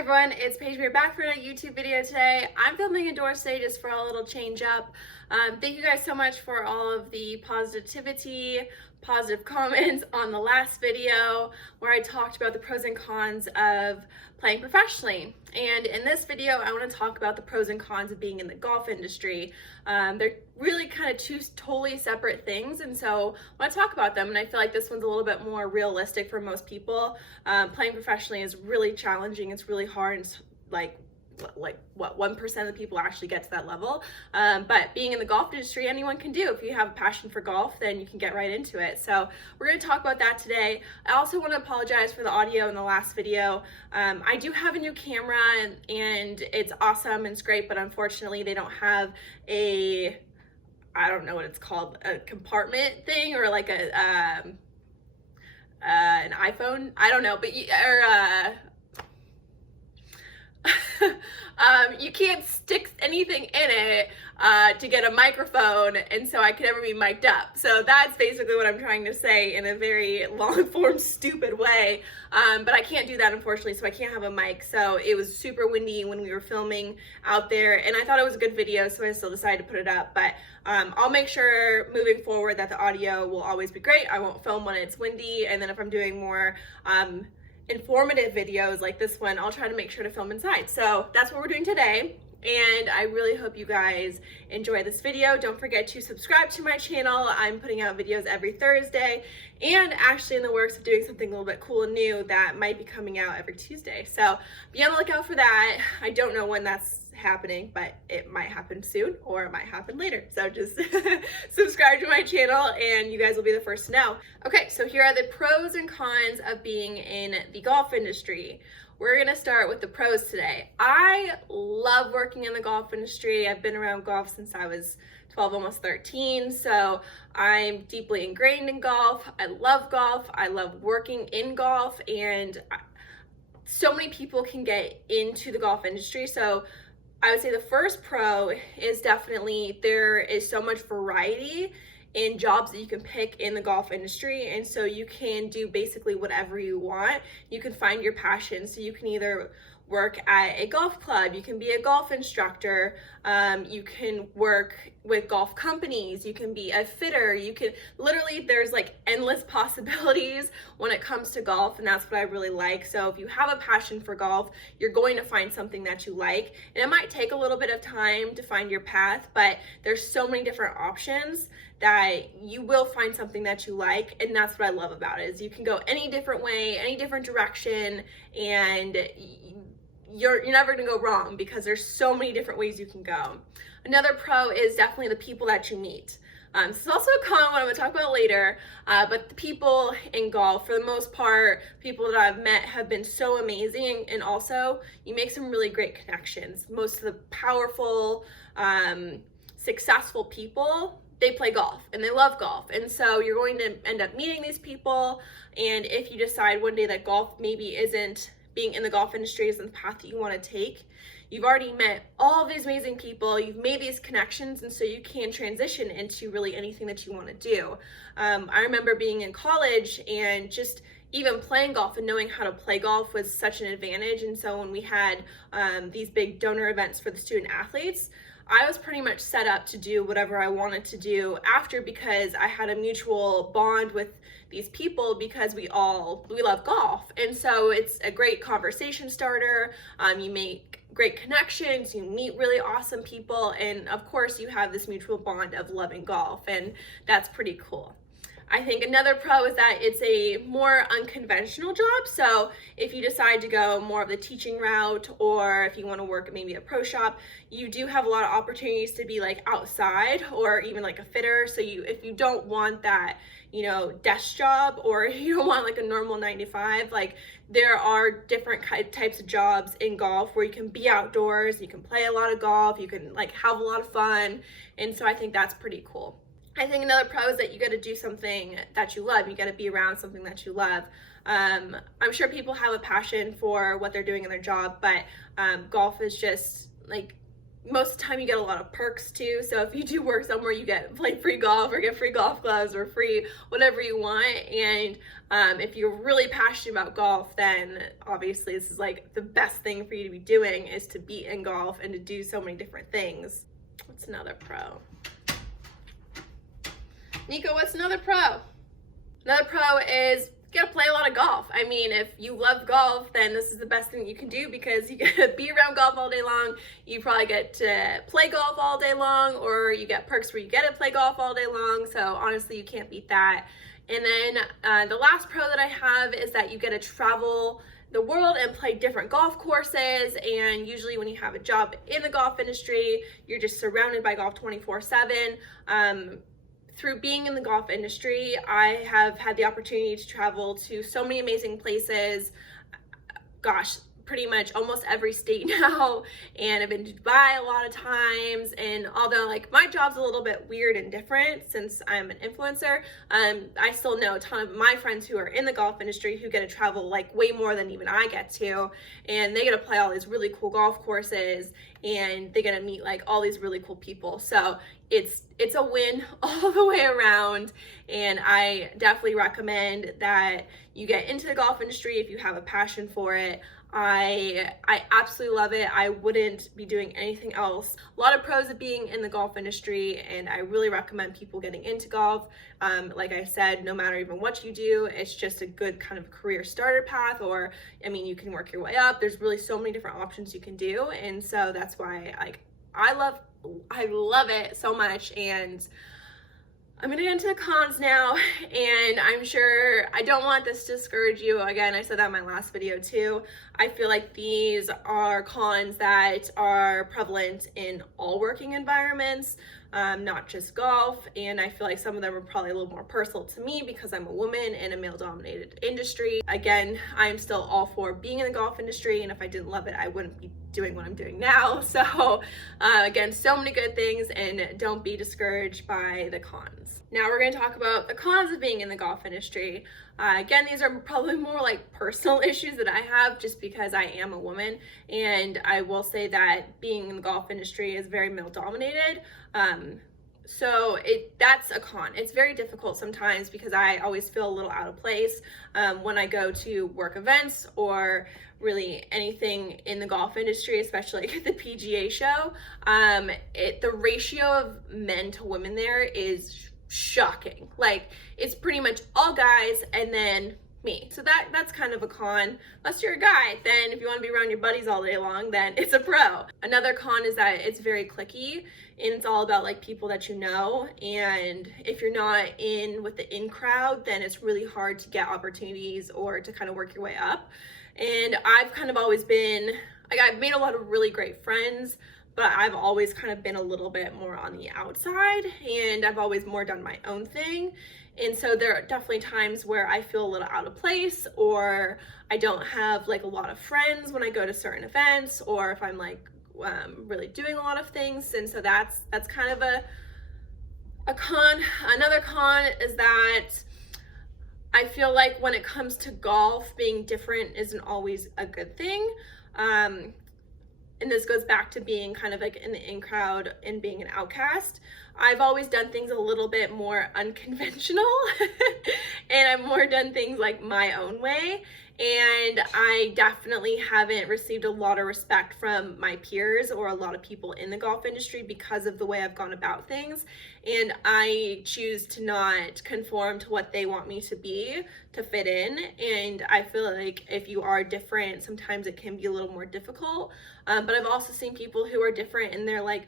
Everyone, it's Paige. We're back for another YouTube video today. I'm filming indoors today just for a little change up. Thank you guys so much for all of the positive comments on the last video where I talked about the pros and cons of playing professionally. And in this video, I want to talk about the pros and cons of being in the golf industry. They're really kind of two totally separate things, and so I want to talk about them. And I feel like this one's a little bit more realistic for most people. Playing professionally is really challenging. It's really hard. It's like what 1% of the people actually get to that level, but being in the golf industry, anyone can do. If you have a passion for golf, then you can get right into it. So we're going to talk about that today. I also want to apologize for the audio in the last video. I do have a new camera and it's awesome and it's great, but unfortunately they don't have I don't know what it's called, a compartment thing, or like an iPhone, I don't know, but you can't stick anything in it to get a microphone, and so I could never be mic'd up. So that's basically what I'm trying to say in a very long form, stupid way. But I can't do that, unfortunately, so I can't have a mic. So it was super windy when we were filming out there, and I thought it was a good video, so I still decided to put it up. But I'll make sure moving forward that the audio will always be great. I won't film when it's windy, and then if I'm doing more informative videos like this one, I'll try to make sure to film inside. So that's what we're doing today, and I really hope you guys enjoy this video. Don't forget to subscribe to my channel. I'm putting out videos every Thursday, and actually in the works of doing something a little bit cool and new that might be coming out every Tuesday. So be on the lookout for that. I don't know when that's happening, but it might happen soon or it might happen later. So just subscribe to my channel and you guys will be the first to know. Okay, so here are the pros and cons of being in the golf industry. We're gonna start with the pros today. I love working in the golf industry. I've been around golf since I was 12, almost 13, so I'm deeply ingrained in golf. I love working in golf, and so many people can get into the golf industry. So I would say the first pro is definitely there is so much variety in jobs that you can pick in the golf industry, and so you can do basically whatever you want. You can find your passion, so you can either work at a golf club, you can be a golf instructor, you can work with golf companies, you can be a fitter, you can literally, there's like endless possibilities when it comes to golf, and that's what I really like. So if you have a passion for golf, you're going to find something that you like, and it might take a little bit of time to find your path, but there's so many different options that you will find something that you like, and that's what I love about it, is you can go any different way, any different direction, and you're never gonna go wrong because there's so many different ways you can go. Another pro is definitely the people that you meet. This is also a con, what I'm gonna talk about later, but the people in golf, for the most part, people that I've met have been so amazing, and also you make some really great connections. Most of the powerful, successful people, they play golf and they love golf, and so you're going to end up meeting these people, and if you decide one day that golf maybe isn't, being in the golf industry isn't the path that you want to take, you've already met all of these amazing people, you've made these connections, and so you can transition into really anything that you want to do. I remember being in college and just even playing golf and knowing how to play golf was such an advantage, and so when we had these big donor events for the student athletes, I was pretty much set up to do whatever I wanted to do after, because I had a mutual bond with these people because we love golf. And so it's a great conversation starter. You make great connections, you meet really awesome people, and of course you have this mutual bond of loving golf, and that's pretty cool. I think another pro is that it's a more unconventional job. So if you decide to go more of the teaching route, or if you want to work at maybe a pro shop, you do have a lot of opportunities to be like outside, or even like a fitter. So if you don't want that, desk job, or you don't want like a normal 9 to 5, like there are different types of jobs in golf where you can be outdoors, you can play a lot of golf, you can like have a lot of fun. And so I think that's pretty cool. I think another pro is that you got to do something that you love. You got to be around something that you love. I'm sure people have a passion for what they're doing in their job, but golf is just like most of the time you get a lot of perks too. So if you do work somewhere, you get like free golf or get free golf gloves or free whatever you want. And if you're really passionate about golf, then obviously this is like the best thing for you to be doing, is to be in golf and to do so many different things. What's another pro? Nico, what's another pro? Another pro is you gotta play a lot of golf. I mean, if you love golf, then this is the best thing you can do, because you get to be around golf all day long. You probably get to play golf all day long, or you get perks where you get to play golf all day long. So honestly, you can't beat that. And then the last pro that I have is that you get to travel the world and play different golf courses. And usually when you have a job in the golf industry, you're just surrounded by golf 24/7. Through being in the golf industry, I have had the opportunity to travel to so many amazing places. Gosh, pretty much almost every state now, and I've been to Dubai a lot of times. And although like my job's a little bit weird and different since I'm an influencer, I still know a ton of my friends who are in the golf industry who get to travel like way more than even I get to, and they get to play all these really cool golf courses, and they get to meet like all these really cool people. So it's a win all the way around, and I definitely recommend that you get into the golf industry if you have a passion for it. I absolutely love it. I wouldn't be doing anything else. A lot of pros of being in the golf industry, and I really recommend people getting into golf. Like I said, no matter even what you do, it's just a good kind of career starter path, or I mean, you can work your way up. There's really so many different options you can do, and so that's why I love it so much. And I'm gonna get into the cons now, and I'm sure I don't want this to discourage you. Again, I said that in my last video too. I feel like these are cons that are prevalent in all working environments, not just golf. And I feel like some of them are probably a little more personal to me because I'm a woman in a male-dominated industry. Again, I'm still all for being in the golf industry, and if I didn't love it, I wouldn't be doing what I'm doing now. So again, so many good things, and don't be discouraged by the cons. Now we're going to talk about the cons of being in the golf industry. Again, these are probably more like personal issues that I have just because I am a woman, and I will say that being in the golf industry is very male dominated. So that's a con. It's very difficult sometimes because I always feel a little out of place when I go to work events or really anything in the golf industry, especially like the PGA show. The ratio of men to women there is shocking. Like, it's pretty much all guys and then me. So that's kind of a con. Unless you're a guy, then if you want to be around your buddies all day long, then it's a pro. Another con is that it's very cliquey, and it's all about like people that you know, and if you're not in with the in crowd, then it's really hard to get opportunities or to kind of work your way up. And I've kind of always been like, I've made a lot of really great friends, but I've always kind of been a little bit more on the outside, and I've always more done my own thing. And so there are definitely times where I feel a little out of place, or I don't have like a lot of friends when I go to certain events, or if I'm like really doing a lot of things. And so that's kind of a con. Another con is that I feel like when it comes to golf, being different isn't always a good thing. And this goes back to being kind of like in the in crowd and being an outcast. I've always done things a little bit more unconventional and I've more done things like my own way. And I definitely haven't received a lot of respect from my peers or a lot of people in the golf industry because of the way I've gone about things. And I choose to not conform to what they want me to be to fit in. And I feel like if you are different, sometimes it can be a little more difficult. But I've also seen people who are different and they're like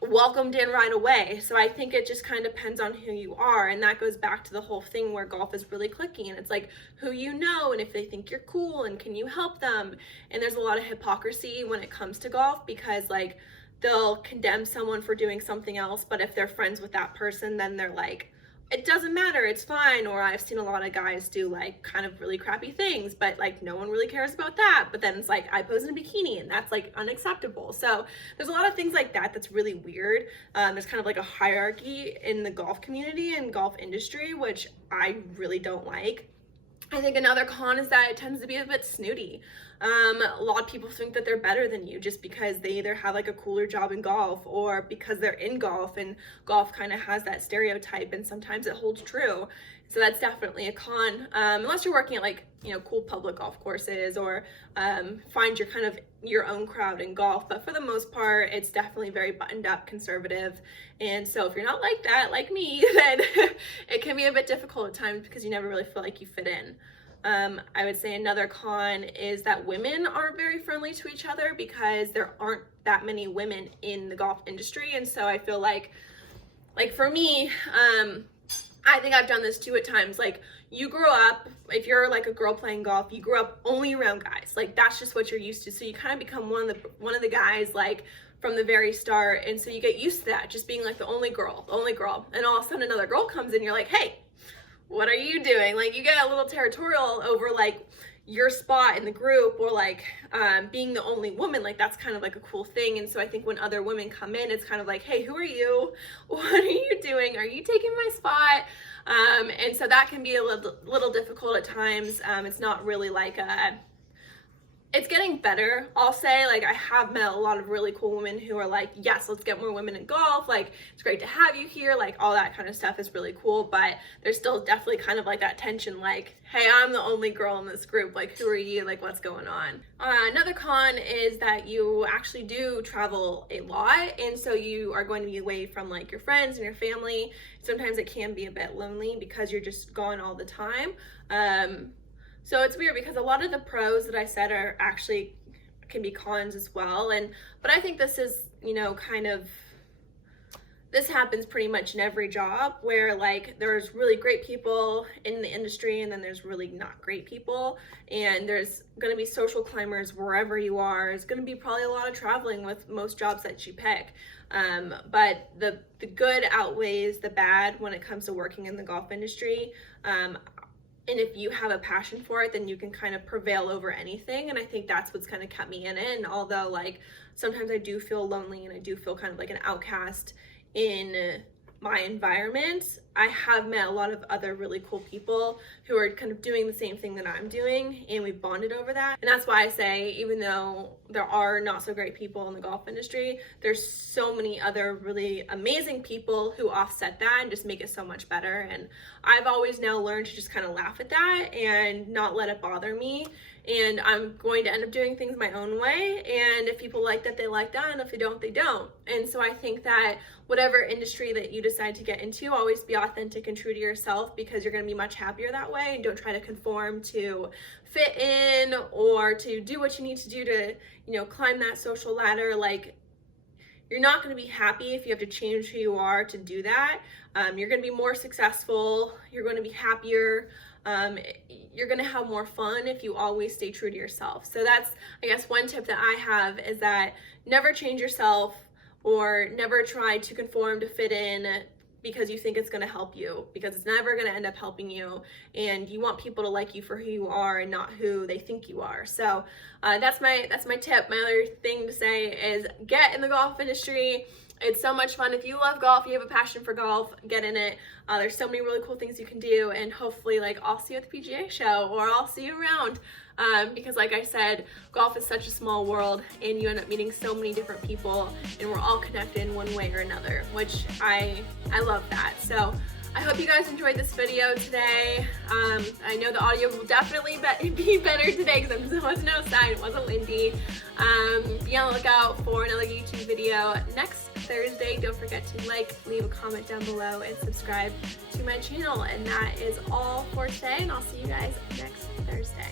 welcomed in right away. So I think it just kind of depends on who you are. And that goes back to the whole thing where golf is really cliquey, and it's like who you know and if they think you're cool and can you help them. And there's a lot of hypocrisy when it comes to golf because like they'll condemn someone for doing something else, but if they're friends with that person, then they're like, it doesn't matter, it's fine. Or I've seen a lot of guys do like kind of really crappy things, but like no one really cares about that. But then it's like I pose in a bikini and that's like unacceptable. So there's a lot of things like that that's really weird. There's kind of like a hierarchy in the golf community and golf industry, which I really don't like. I think another con is that it tends to be a bit snooty. A lot of people think that they're better than you just because they either have like a cooler job in golf or because they're in golf, and golf kind of has that stereotype, and sometimes it holds true. So that's definitely a con, unless you're working at like, you know, cool public golf courses, or find your kind of your own crowd in golf. But for the most part, it's definitely very buttoned up, conservative. And so if you're not like that, like me, then it can be a bit difficult at times because you never really feel like you fit in. I would say another con is that women aren't very friendly to each other because there aren't that many women in the golf industry. And so I feel like for me, I think I've done this too at times. Like, you grow up, if you're like a girl playing golf, you grow up only around guys. Like, that's just what you're used to. So you kind of become one of the guys, like, from the very start. And so you get used to that, just being like the only girl. And all of a sudden another girl comes in, you're like, hey, what are you doing? Like, you get a little territorial over like your spot in the group, or like being the only woman. Like, that's kind of like a cool thing. And so I think when other women come in, it's kind of like, hey, who are you? What are you doing? Are you taking my spot? And so that can be a little difficult at times. It's not really like it's getting better, I'll say. Like, I have met a lot of really cool women who are like, yes, let's get more women in golf. Like, it's great to have you here. Like, all that kind of stuff is really cool. But there's still definitely kind of like that tension, like, hey, I'm the only girl in this group. Like, who are you? Like, what's going on? Another con is that you actually do travel a lot. And so you are going to be away from like your friends and your family. Sometimes it can be a bit lonely because you're just gone all the time. So it's weird because a lot of the pros that I said are actually can be cons as well. But I think this is, you know, this happens pretty much in every job, where like there's really great people in the industry and then there's really not great people, and there's going to be social climbers wherever you are. There's going to be probably a lot of traveling with most jobs that you pick. But the good outweighs the bad when it comes to working in the golf industry. And if you have a passion for it, then you can kind of prevail over anything. And I think that's what's kind of kept me in it. And although like sometimes I do feel lonely and I do feel kind of like an outcast in my environment, I have met a lot of other really cool people who are kind of doing the same thing that I'm doing, and we've bonded over that. And that's why I say, even though there are not so great people in the golf industry, there's so many other really amazing people who offset that and just make it so much better. And I've always now learned to just kind of laugh at that and not let it bother me. And I'm going to end up doing things my own way. And if people like that, they like that. And if they don't, they don't. And so I think that whatever industry that you decide to get into, always be authentic and true to yourself, because you're going to be much happier that way. And don't try to conform to fit in or to do what you need to do to, you know, climb that social ladder. Like, you're not going to be happy if you have to change who you are to do that. You're going to be more successful. You're going to be happier. You're going to have more fun if you always stay true to yourself. So that's, I guess, one tip that I have, is that never change yourself or never try to conform to fit in because you think it's going to help you, because it's never going to end up helping you. And you want people to like you for who you are and not who they think you are. So that's my tip. My other thing to say is get in the golf industry. It's so much fun. If you love golf, you have a passion for golf, get in it. There's so many really cool things you can do, and hopefully, like, I'll see you at the PGA show, or I'll see you around, because like I said, golf is such a small world, and you end up meeting so many different people, and we're all connected in one way or another, which I love that. So I hope you guys enjoyed this video today. I know the audio will definitely be better today because there wasn't outside, it wasn't windy. Be on the lookout for another YouTube video next Thursday. Don't forget to like, leave a comment down below, and subscribe to my channel. And that is all for today, and I'll see you guys next Thursday.